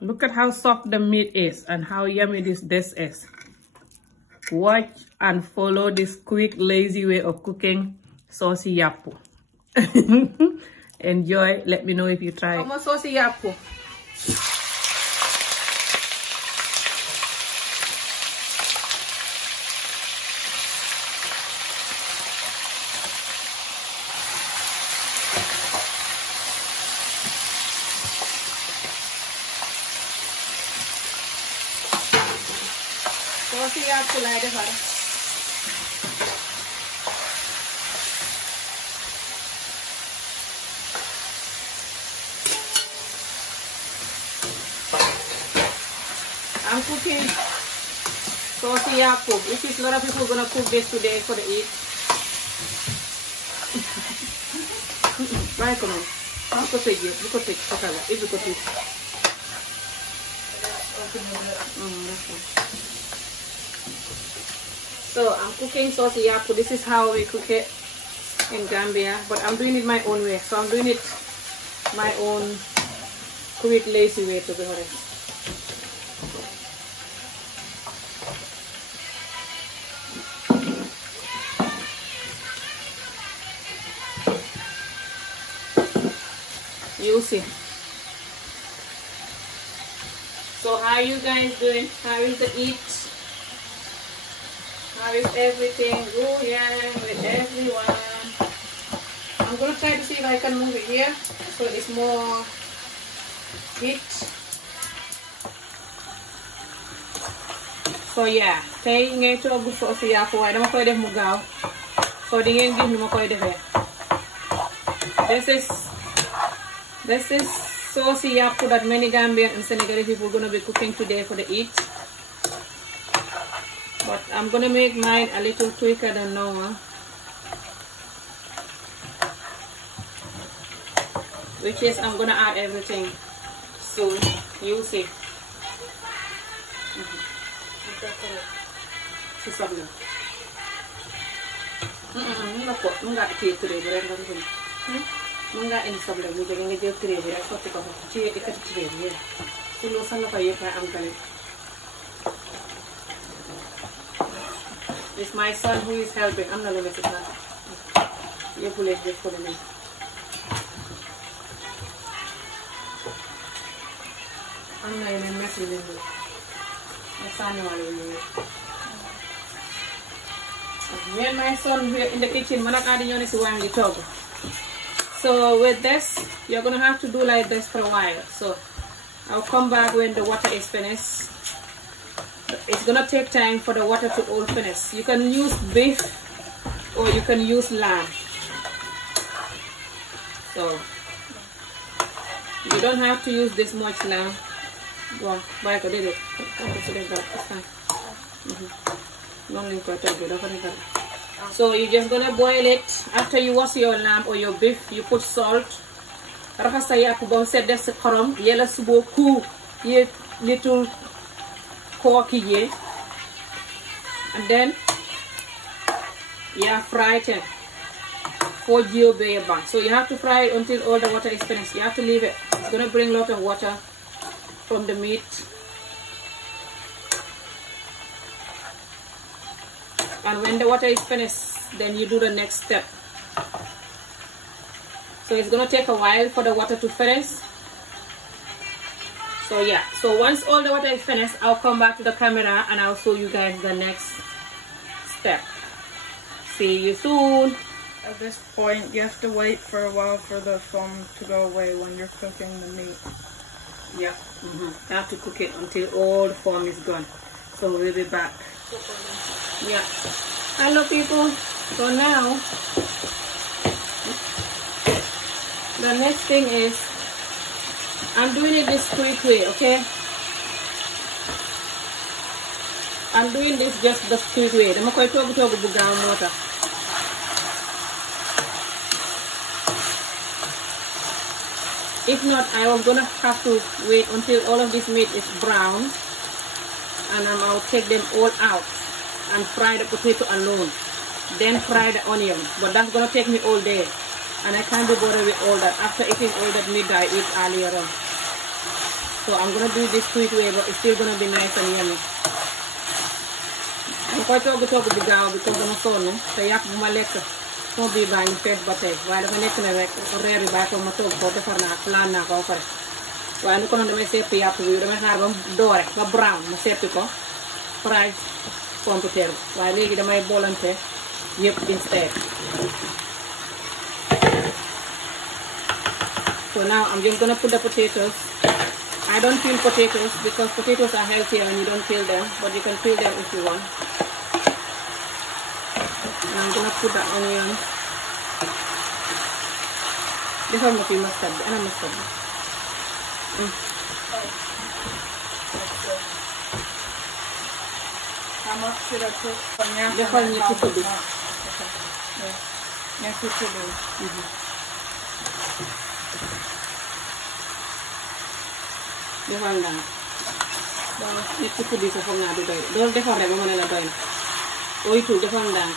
Look at how soft the meat is and how yummy this is. Watch and follow this quick, lazy way of cooking saucy yappu. Enjoy. Let me know if you try it. Saucy yappu. Saucy yappu lay defar. I'm cooking saucy yappu, which is a lot of people are gonna cook this today for the Eid. Right, come on. I'll go take it. Look at it. If you cook it. So I'm cooking saucy yappu. This is how we cook it in Gambia, but I'm doing it my own way. So I'm doing it my own quick, lazy way, to be honest. You see. So how you guys doing? How is the Eid? How is everything going with everyone? I'm gonna try to see if I can move it here so it's more heat. So yeah, tay ngay togu sauce yappu way dama koy def mu gaaw. So di ngeen gis ni ma koy defé. This is saucy yappu that many Gambian and Senegalese people are going to be cooking today for the Eid. But I'm going to make mine a little quicker than normal. Which is I'm going to add everything soon. You'll see. Manga in soble mu jege nga jël tray bi rek sotti ko ci ikati tray bi ci lo sa loxo yëpp am tamit. It's my son who is helping. Am na lu nekk na yëpp leen def ko leen. Am na yeneen nekk leen ñu sànni wala ñu. Me and my son here in the kitchen man ak Adi ñoo ne ci waañ gi togg. So with this, you're going to have to do like this for a while. So I'll come back when the water is finished. It's going to take time for the water to all finish. You can use beef or you can use lamb. So you don't have to use this much lamb. Well, I did it. So you're just gonna boil it. After you wash your lamb or your beef, you put salt. Rahasa yapu bon set def korom yela subo ku ye little porky ye. And then fry it for jiobe. So you have to fry it until all the water is finished. You have to leave it. It's gonna bring a lot of water from the meat. And when the water is finished, then you do the next step. So it's going to take a while for the water to finish. So yeah, so once all the water is finished, I'll come back to the camera and I'll show you guys the next step. See you soon. At this point, you have to wait for a while for the foam to go away when you're cooking the meat. Yeah, you have to cook it until all the foam is gone. So we'll be back. Yeah. Hello people. So now the next thing is I'm doing it this quick way, okay? I'm doing this just the quick way. Dama koy togu bu gaaw motax. If not, I was gonna have to wait until all of this meat is brown. And I'll take them all out and fry the potato alone. Then fry the onion. But that's gonna take me all day. and I can't be bothered with all that. After eating all that meat I eat earlier on. So I'm gonna do this quick way, but it's still gonna be nice and yummy. I'm quite talk bu gaaw because dama sonn te yàpp bu ma lekk sama biir baa ngi fees ba tey waaye dafa nekk ne rek reer bi bàyyi ko ma toog ko defar naa plan naa ko ba pare waaye ni ko noonu damay seppi yàpp bi damay xaar ba doore ba brown ma seppi ko fry pompiteer bi waaye léegi damay boolante yëpp instead. So now I'm just gonna put the potatoes. I don't peel potatoes because potatoes are healthier and you don't peel them, but you can peel them if you want. And I'm gonna put the onions. This one must be mustard. And I'm mustard. How much should I put? This one you put a bit. Yeah, put a bit. Defal ndànk nit ki tuddi ko foog naa du doy loolu defal rek ba ma ne la doy na oytu defal ndànk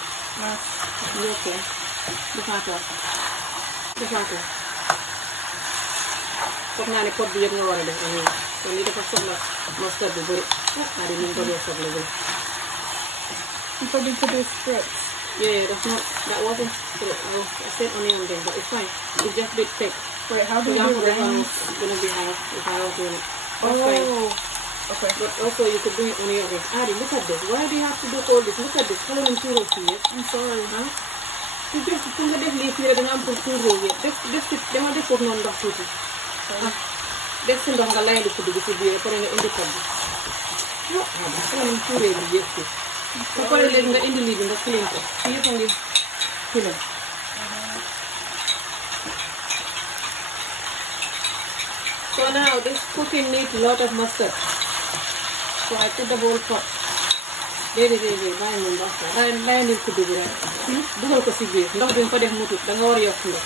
ok defaatoo foog naa ne pot bi yëpp nga war a def onion kon li dafa soxla mustard bu bëri naa di ñu ko dee soxla bëri You put into those strips. Yeah, that wasn't I said onion then, but it's fine. It's just a bit thick. Wait, how do you do that? It's gonna be half if I was doing it. Oh, okay. But also you could do it on your own. Adi, look at this. Why do you have to do all this? Look at this. How many churros here? I'm sorry. Huh? You just think that leaf here, then I'm put churros here. Just they want to put on the food. Just send on the line to do this here, put in the cup. No, how many churros here? So put it in the leaf in the cylinder. See it only filling. So now this cooking needs a lot of mustard. So I put the whole pot. Baby, line it to do that. Dugal ko si biir ndox bi nga ko def mutut da nga war a yokk ndox.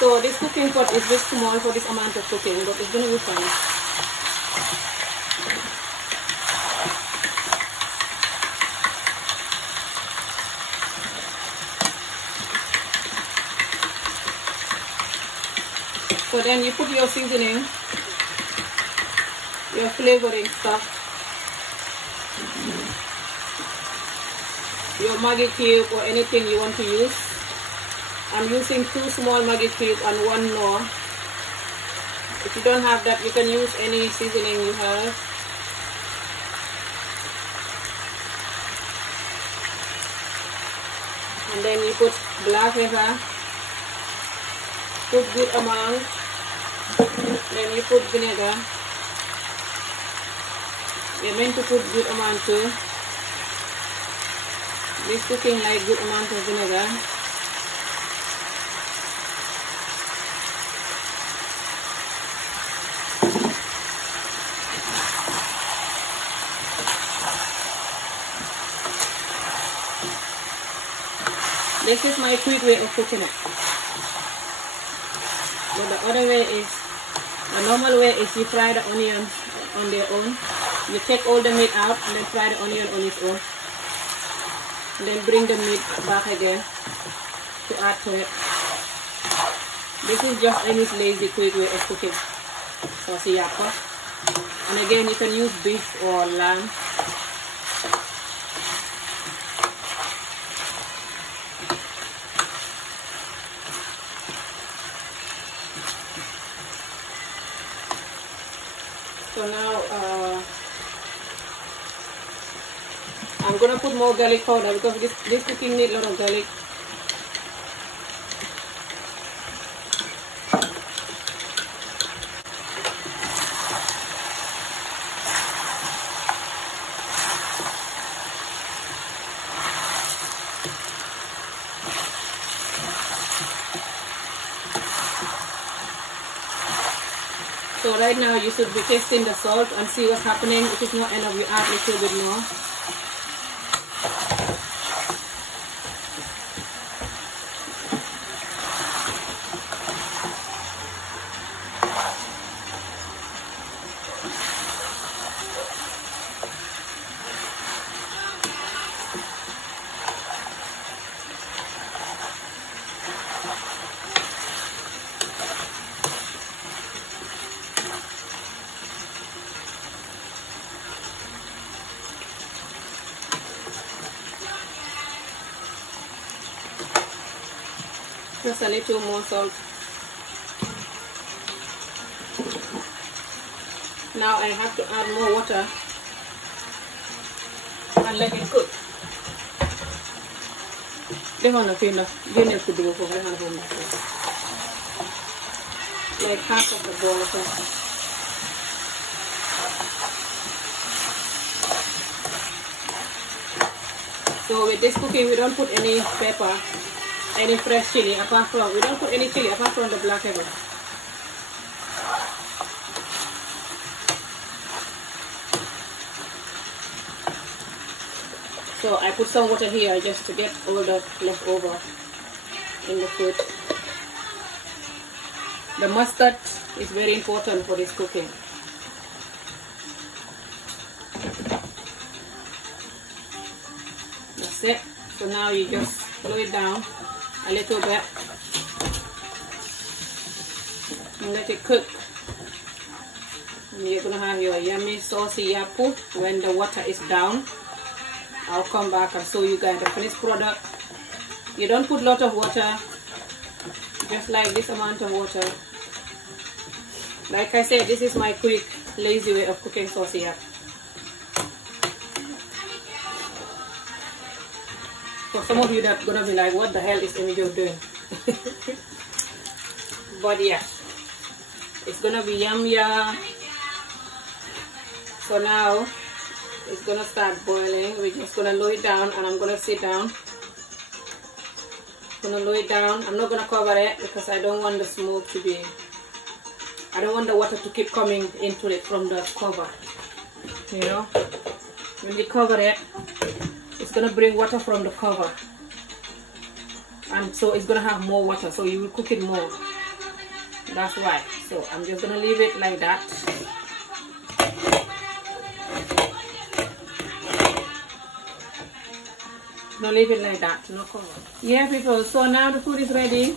So this cooking pot is just small for this amount of cooking, but it's gonna be fine. So then you put your seasoning, your flavoring stuff, your Maggi cube or anything you want to use. I'm using 2 small Maggi cubes and 1 knorr. If you don't have that, you can use any seasoning you have. And then you put black pepper. Put good amount, then you put vinegar. We're meant to put good amount too. This cooking like good amount of vinegar. This is my quick way of cooking it. But the other way is, the normal way is you fry the onions on their own. You take all the meat out and then fry the onion on its own. And then bring the meat back again to add to it. This is just any lazy quick way of cooking. And again, you can use beef or lamb. So now I'm gonna put more garlic powder because this cooking needs a lot of garlic. So right now you should be tasting the salt and see what's happening. If it's not enough, you add a little bit more. Just a little more salt. Now I have to add more water and let it cook. Like half of the bowl of it. So with this cooking, we don't put any pepper, any fresh chili apart from, we don't put any chili apart from the black pepper. So I put some water here just to get all the leftover in the food. The mustard is very important for this cooking. That's it. So now you just slow it down a little bit and let it cook. And you're gonna have your yummy saucy yapu when the water is down. I'll come back and show you guys the finished product. You don't put a lot of water, just like this amount of water. Like I said, this is my quick, lazy way of cooking saucy yap. For some of you that's gonna be like, what the hell is Emijo doing? But yeah, it's gonna be yum. So now it's gonna start boiling. We're just gonna lower it down, and I'm gonna sit down. Gonna lower it down. I'm not gonna cover it because I don't want the smoke to be, I don't want the water to keep coming into it from the cover. You know, when we cover it, it's gonna bring water from the cover, and so it's gonna have more water, so you will cook it more. That's why. So I'm just gonna leave it like that. No, leave it like that, no cover. Yeah, people, so now the food is ready.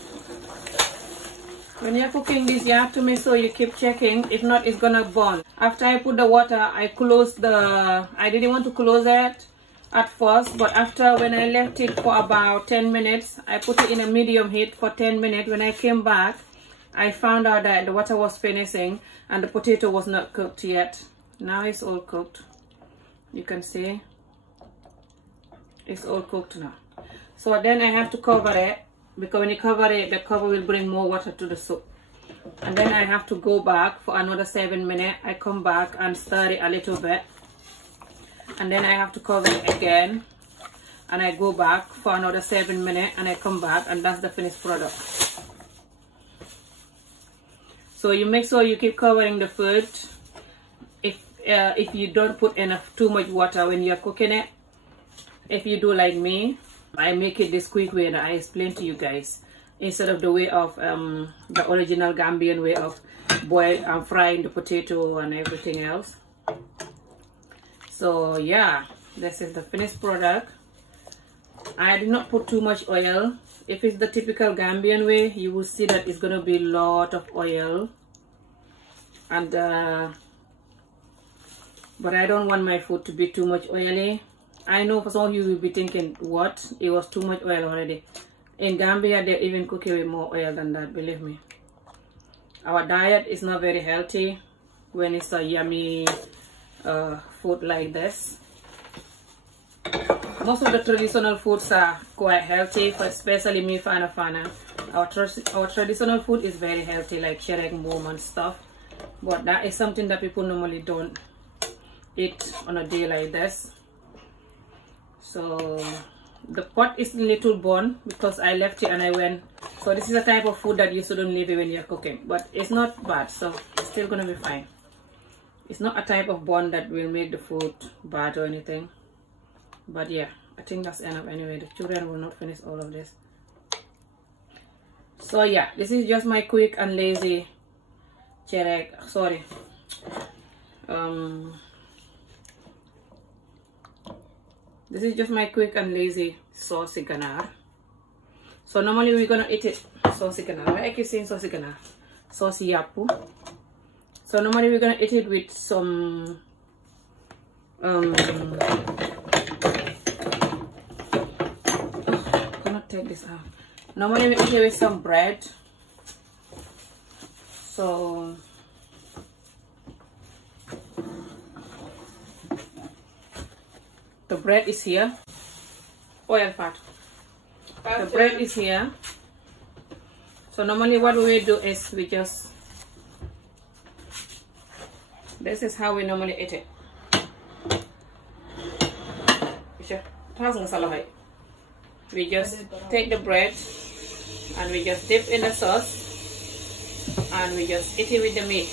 When you're cooking this, you have to make sure you keep checking. If not, it's gonna burn. After I put the water, I closed the, I didn't want to close it at first, but after, when I left it for about 10 minutes, I put it in a medium heat for 10 minutes. When I came back, I found out that the water was finishing and the potato was not cooked yet. Now it's all cooked. You can see it's all cooked now. So then I have to cover it, because when you cover it, the cover will bring more water to the soup. And then I have to go back for another 7 minutes. I come back and stir it a little bit, and then I have to cover it again, and I go back for another 7 minutes, and I come back, and that's the finished product. So you make sure you keep covering the food. If you don't put enough, too much water when you're cooking it. If you do like me, I make it this quick way that I explained to you guys, instead of the way of the original Gambian way of boil and frying the potato and everything else. So yeah, this is the finished product. I did not put too much oil. If it's the typical Gambian way, you will see that it's gonna be a lot of oil, and but I don't want my food to be too much oily. I know for some of you will be thinking, what? It was too much oil already. In Gambia, they even cook it with more oil than that, believe me. Our diet is not very healthy when it's a yummy food like this. Most of the traditional foods are quite healthy, but especially me, Fana. Our traditional food is very healthy, like sherek, mom and stuff. But that is something that people normally don't eat on a day like this. So the pot is a little burnt because I left it and I went. So this is a type of food that you shouldn't leave it when you're cooking, but it's not bad, so it's still gonna be fine. It's not a type of burn that will make the food bad or anything. But yeah, I think that's enough anyway. The children will not finish all of this. So yeah, this is just my quick and lazy cherek. Sorry. This is just my quick and lazy saucy ganar. So normally we're gonna eat it saucy ganar. I keep saying saucy ganar, saucy yapu. So normally we're gonna eat it with some I'm gonna take this out. Normally we eat it with some bread. So the bread is here. Oil fat. The bread is here. So normally what we do is we just, this is how we normally eat it. We just take the bread and we just dip in the sauce and we just eat it with the meat,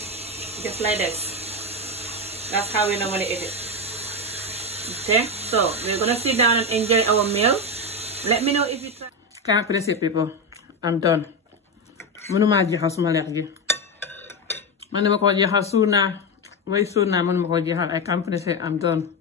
just like this. That's how we normally eat it. Okay, so we're gonna sit down and enjoy our meal. Let me know if you try. Can't finish it, people. I'm done. Manuma jeexal suma lekk gi. Man dama ko jeexal suuna way suuna manuma ko jeexal. I can't finish it. I'm done.